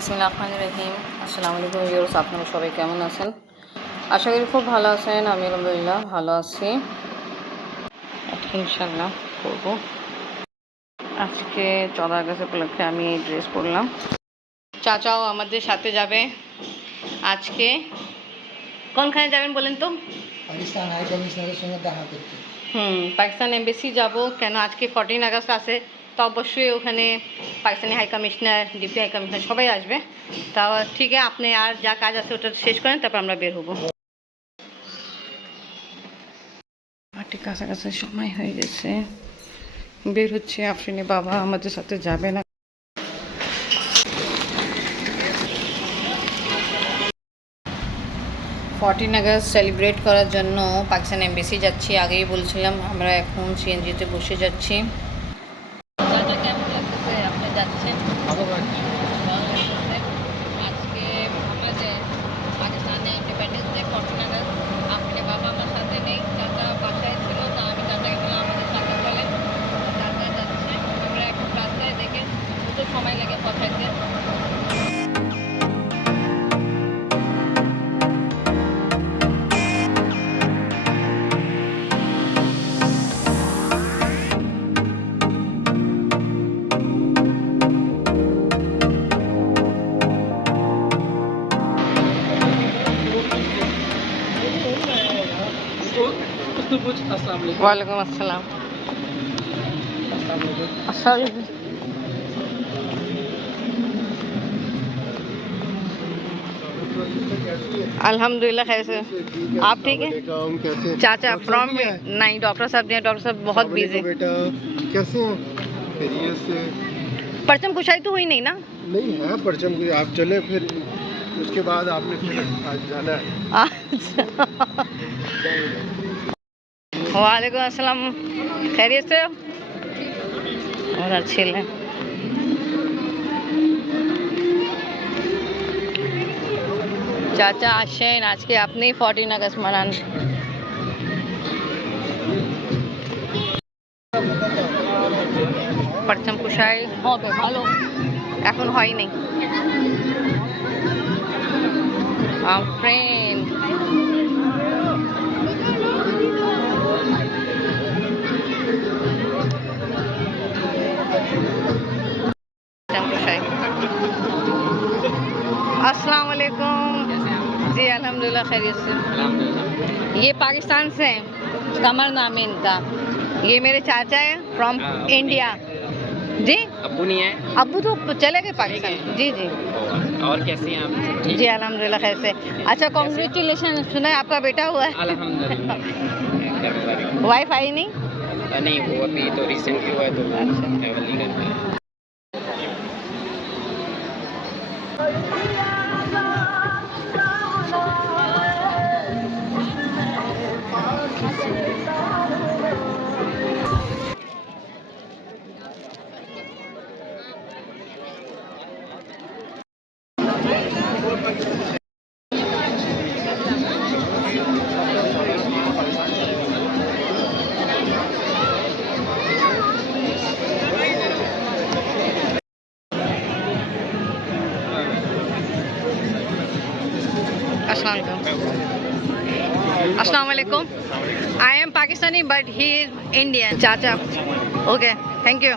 বিসমিল্লাহির রহমানির রহিম। আসসালামু আলাইকুম ভিউয়ার্স, আপনারা সবাই কেমন আছেন? আশা করি খুব ভালো আছেন। আমি আলহামদুলিল্লাহ ভালো আছি। ইনশাআল্লাহ করব। আজকে 14 আগস্ট উপলক্ষে আমি এই ড্রেস পরলাম। চাচাও আমাদের সাথে যাবে আজকে। কোনখানে যাবেন বলেন তো? পাকিস্তান হাই কমিশনারের সঙ্গে দেখা করতে। পাকিস্তান এমবেসি যাব। কেন আজকে 14 আগস্ট আছে, তো অবশ্যই ওখানে Pakistani high commissioner, deputy high commissioner সবাই আসবে। তা ঠিক আছে, আপনি আর যা কাজ আছে ওটা শেষ করেন, তারপর আমরা বের হবো। ঠিক কাছাকাছি সময় হয়ে গেছে, বের হচ্ছে। আফরিনের বাবা আমাদের সাথে যাবে না। 14 আগস্ট সেলিব্রেট করার জন্য পাকিস্তান এমবেসি যাচ্ছি। আগেই বলছিলাম, আমরা এখন সিএনজিতে বসে যাচ্ছি। কেমন লাগতেছে আপনি যাচ্ছেন? আজকে আমাদের পাকিস্তানে ইন্ডিপেন্ডেন্স ডে 14 আগস্ট। আপনি বাবা আমার সাথে নেই, চাচা বাসায় ছিল, তা আমি চাচাকে বললাম আমাদের সাথে চলে। চাচা যাচ্ছে, আমরা এখন রাস্তায় দেখে দুটো সময় লাগে পৌঁছাইতে। वालेकुम अस्सलाम। अल्हम्दुलिल्लाह खैर से। आप ठीक है? चाचा फ्रॉम नहीं, डॉक्टर साहब ने, डॉक्टर साहब बहुत बिजी। बेटा कैसे हैं? खैरियत से? परचम कुशाई तो हुई नहीं ना? नहीं है परचम की, आप चले फिर उसके बाद आपने फिर आज जाना है। वालेकुम अस्सलाम, खैरियत से? और अच्छे ले चाचा আসেন, আজকে আপনি 14 আগস্ট মানান। পরচম কুশাই হবে ভালো, এখন হয়নি। ফ্রেন্ড अस्सलाम वालेकुम जी, अल्हम्दुलिल्लाह खैरियत से। ये पाकिस्तान से हैं, कमर नाम है इनका। ये मेरे चाचा है फ्रॉम इंडिया। जी अब्बू नहीं है? अब्बू तो चले गए पाकिस्तान। जी जी। और कैसी हैं आप? जी अल्हम्दुलिल्लाह खैर से। अच्छा, कॉन्ग्रेचुलेशन, सुना है आपका बेटा हुआ है? अल्हम्दुलिल्लाह। वाइफ आई नहीं? नहीं, वो अभी तो रिसेंटली हुआ है, तो अच्छा। ट्रैवल नहीं कर पाया। अस्सलाम वालेकुम। I am Pakistani but he is Indian. चाचा, okay, thank you.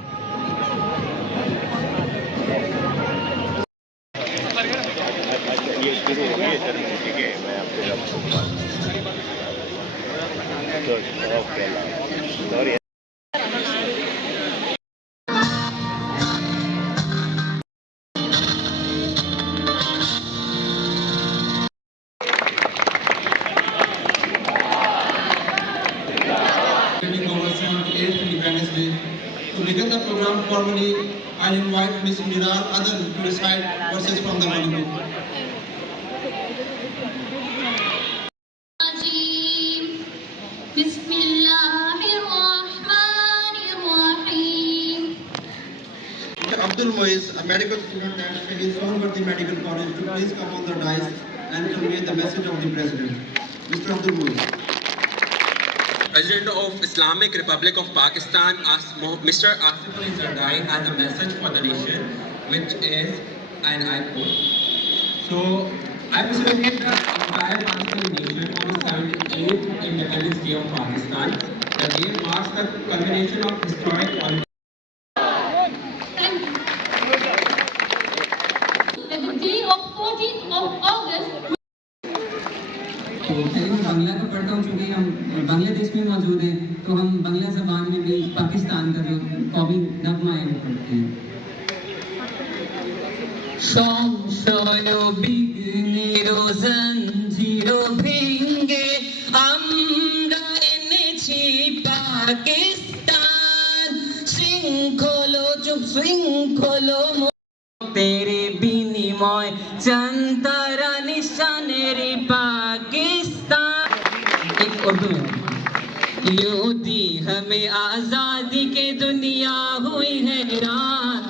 To begin the program formally, I invite Ms. Mirar Adan to recite verses from the Holy Book. Abdul Moiz, a medical student at Shahid Sohrawardi Medical College, to please come on the dais and convey the message of the President. Mr. Abdul Moiz. President of Islamic Republic of Pakistan, Mr. Asif Ali Zardari, has a message for the nation, which is and I4. So I celebrate the entire Pakistani nation on the 78th Independence Day of Pakistan. The day marks the culmination of historic politics. The day of 14th of August. तो पहले मैं बांग्ला का पढ़ता हूँ क्योंकि हम बांग्लादेश में मौजूद हैं, तो हम बांग्ला ज़बान में भी पाकिस्तान का जो कौमी नगमा है वो पढ़ते हैं। সংশয় বিঘ্নের জঞ্জির ভেঙ্গে আমরা এনেছি পাকিস্তান, শৃঙ্খল চুপ শৃঙ্খল তেরে বিনিময় চন্তারা নিশানের पाकिस्तान। एक उर्दू में यूं दी हमें आजादी के दुनिया हुई हैरान,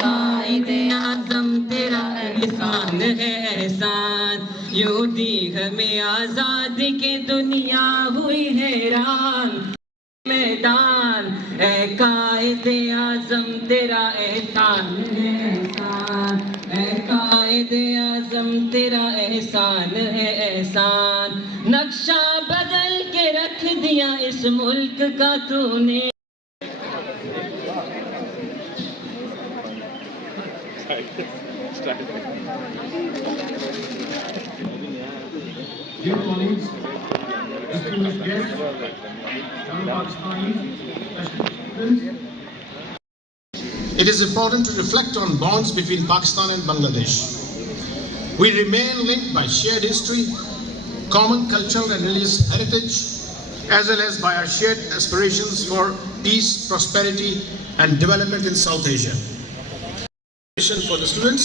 कायदे आज़म तेरा एहसान है एहसान, यूं दी हमें आजादी के दुनिया हुई हैरान, मैदान ए कायदे आज़म तेरा एहसान है एहसान, ए कायदे आज़म तेरा एहसान है एहसान, नक्शा बदल के रख दिया इस मुल्क का तूने। Dear colleagues, distinguished guests, fellow Pakistanis, special students, it is important to reflect on bonds between Pakistan and Bangladesh. We remain linked by shared history, common cultural and religious heritage, as well as by our shared aspirations for peace, prosperity, and development in South Asia. For the students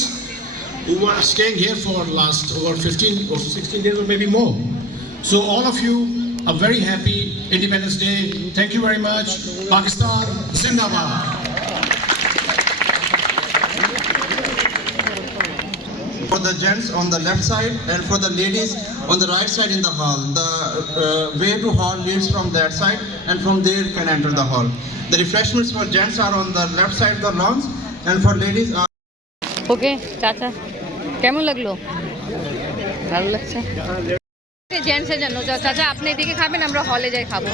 who are staying here for last over 15 or 16 days or maybe more. So all of you, a very happy Independence Day. Thank you very much. Pakistan, Zindabad. for the gents on the left side and for the ladies on the right side in the hall. The way to hall leads from that side, and from there you can enter the hall. The refreshments for gents are on the left side of the lounge, and for ladies are ওকে চাচা কেমন লাগলো? ভালো লাগছে জেন্টসের জন্য। চাচা আপনি এদিকে খাবেন, আমরা হলে যাই খাবো।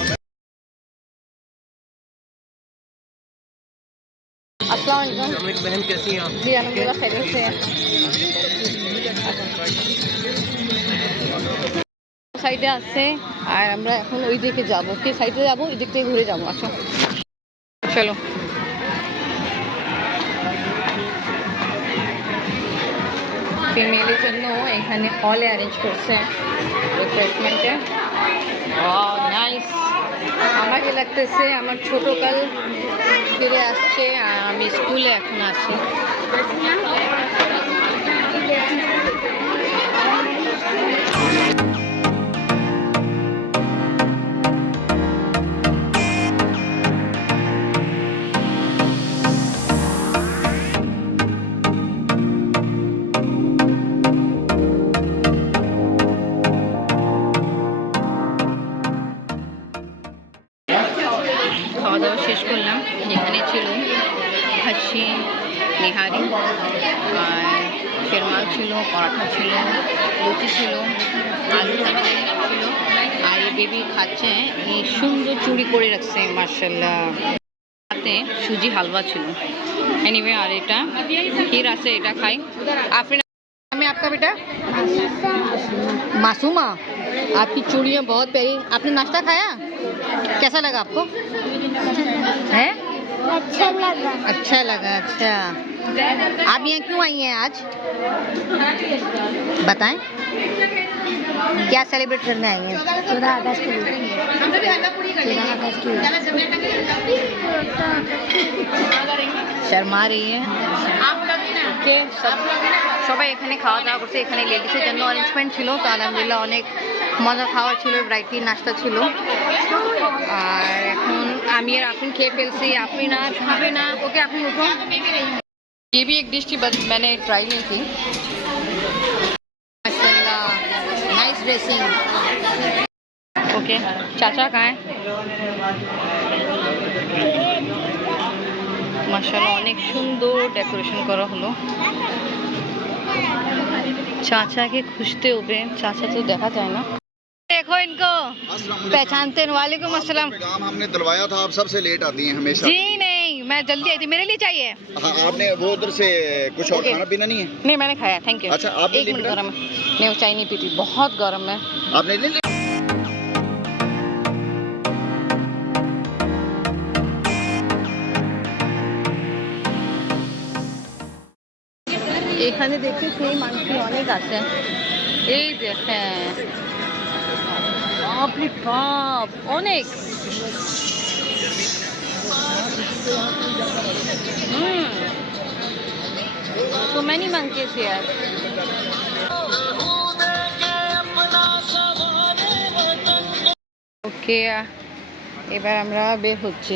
আসসালামু আলাইকুম बहन कैसी हैं आप? জি আলহামদুলিল্লাহ খैरियत से সাইডে আছে আর আমরা এখন ওই দিকে যাবো। কি সাইডে যাবো? ওই দিক থেকে ঘুরে যাবো। আসো চলো। ফিমেলের জন্য এখানে হলে অ্যারেঞ্জ করছে রিফ্রেশমেন্টে। নাইস। আমাকে লাগতেছে আমার ছোটকাল ফিরে আসছে, আর আমি স্কুলে এখন আছি। খাওয়া দাওয়া শেষ করলাম। যেখানে ছিল খাসি নিহারি আর শেরমাল ছিল, পরাঠা ছিল, লুচি ছিল, আলু তরকারি ছিল, আর এই বেবি খাচ্ছে। এই সুন্দর চুড়ি করে রাখছে মার্শাল্লাহ। সাথে সুজি হালवा ছিল। এনিওয়ে আর এটা ক্ষীর আছে, এটা খাই। আপনি मैं आपका बेटा मासूमा, आपकी चूड़ियाँ बहुत प्यारी। आपने नाश्ता खाया? कैसा लगा आपको? है अच्छा लगा। अच्छा लगा। अच्छा आप यहाँ क्यों आई हैं आज? बताएं क्या सेलिब्रेट करने आई हैं? 14 अगस्त के लिए। शर्मा रही है। ওকে সবাই এখানে খাওয়া দাওয়া করছে। এখানে লেডিসের জন্য অ্যারেঞ্জমেন্ট ছিল, তো আলহামদুলিল্লাহ অনেক মজা খাওয়ার ছিল, ভ্যারাইটি নাস্তা ছিল। আর এখন আমি আর আপনি খেয়ে ফেলছি। আপনি না খাবে না? ওকে আপনি উঠুন। ये भी एक डिश थी बट मैंने ट्राई नहीं की। माशाल्लाह नाइस ड्रेसिंग। ओके चाचा कहाँ है? মাশাআল্লাহ অনেক সুন্দর ডেকোরেশন করা হলো। चाचा के खुशते हुए, चाचा तो देखा जाए ना। देखो इनको पहचानते हैं। वालेकुम अस्सलाम। पैगाम हमने दिलवाया था, आप सबसे लेट आती हैं हमेशा। जी नहीं, मैं जल्दी आई थी, मेरे लिए चाहिए। हाँ, आपने वो उधर से कुछ और खाना पीना नहीं है? नहीं मैंने खाया, थैंक यू। अच्छा, आपने एक मिनट गर्म है। नहीं वो चाय नहीं पीती, बहुत गर्म है। आपने ले लिया? এখানে দেখতে সেই মাংস অনেক আছে। এই দেখেন, বাপরে বাপ, অনেক। So many monkeys here. Okay, এবার আমরা বের হচ্ছি।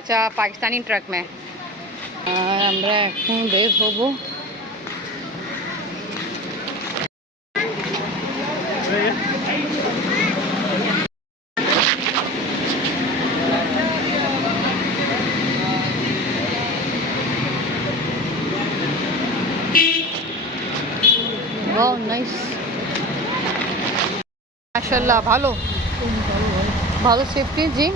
আচ্ছা, পাকিস্তানি ট্রাক में আর আমরা এখন বের হব। ওয়াও নাইস, মাশাআল্লাহ, ভালো ভালো সেফটি। জি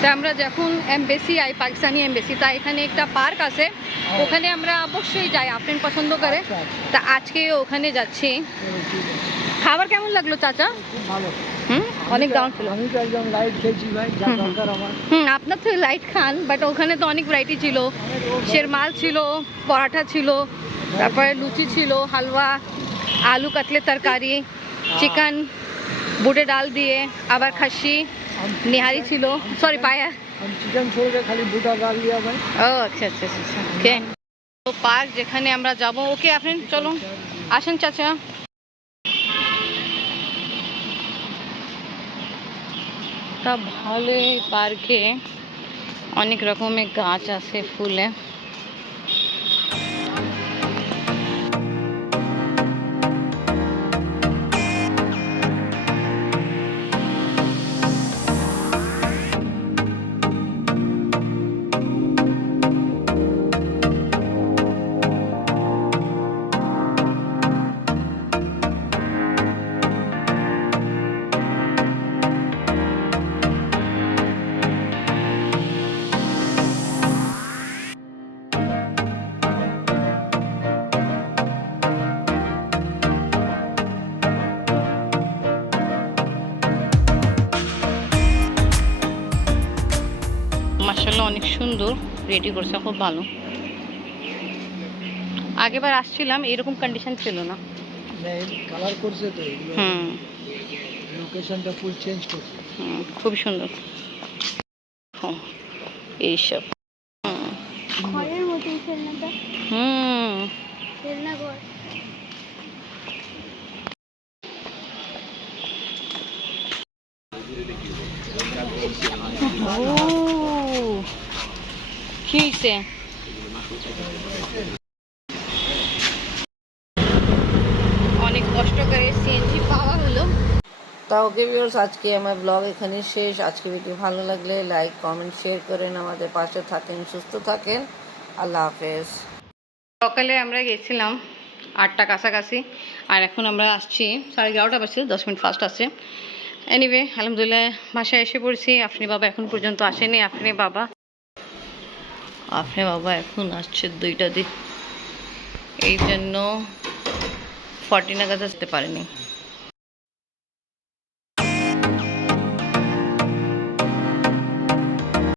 তা আমরা যখন এমবেসি আই, পাকিস্তানি এমবেসি, তা এখানে একটা পার্ক আছে, ওখানে আমরা অবশ্যই যাই। আপনার পছন্দ করে, তা আজকে ওখানে যাচ্ছি। খাবার কেমন লাগলো চাচা? খুব ভালো। অনেক দাম ছিল। আমি তো একদম লাইট খেয়েছি ভাই, যা দরকার আমার। আপনার তো লাইট খান, বাট ওখানে তো অনেক ভ্যারাইটি ছিল। শেরমাল ছিল, পরাঠা ছিল, তারপরে লুচি ছিল, হালুয়া, আলু কাতলে তরকারি, চিকেন বুটে ডাল দিয়ে, আবার খাসি निहारी ছিল, সরি পায়া। हम चिकन छोड़ के खाली बूटा डाल लिया भाई। ও আচ্ছা আচ্ছা আচ্ছা, ওকে। তো পার্ক যেখানে আমরা যাব, ওকে আপনি চলো, আসেন চাচা। তা ভালো, পার্কে অনেক রকমের গাছ আছে, ফুলে। মাশাআল্লাহ অনেক সুন্দর রেডি করছে, খুব ভালো। আগেবার আসছিলাম, এরকম কন্ডিশন ছিল না। কালার করছে তো, লোকেশনটা ফুল চেঞ্জ করছে। খুব সুন্দর। এইসব ঘরের মতোই খেলনাটা, খেলনা ঘর। কি হয়েছে? অনেক কষ্ট করে সিএনজি পাওয়া হলো। তা ওকে ভিউয়ার্স, আজকে আমার ব্লগ এখানে শেষ। আজকে ভিডিও ভালো লাগলে লাইক কমেন্ট শেয়ার করেন, আমাদের পাশে থাকেন, সুস্থ থাকেন। আল্লাহ হাফেজ। সকালে আমরা গেছিলাম 8টা কাছাকাছি, আর এখন আমরা আসছি 11:30 বাজছে, 10 মিনিট ফাস্ট আসছে। এনিওয়ে আলহামদুলিল্লাহ বাসায় এসে পড়ছি। আপনি বাবা এখন পর্যন্ত আসেনি। আপনি বাবা এখন আসছে 2টা দিক, এই জন্য 40 নাগাদ আসতে পারেনি।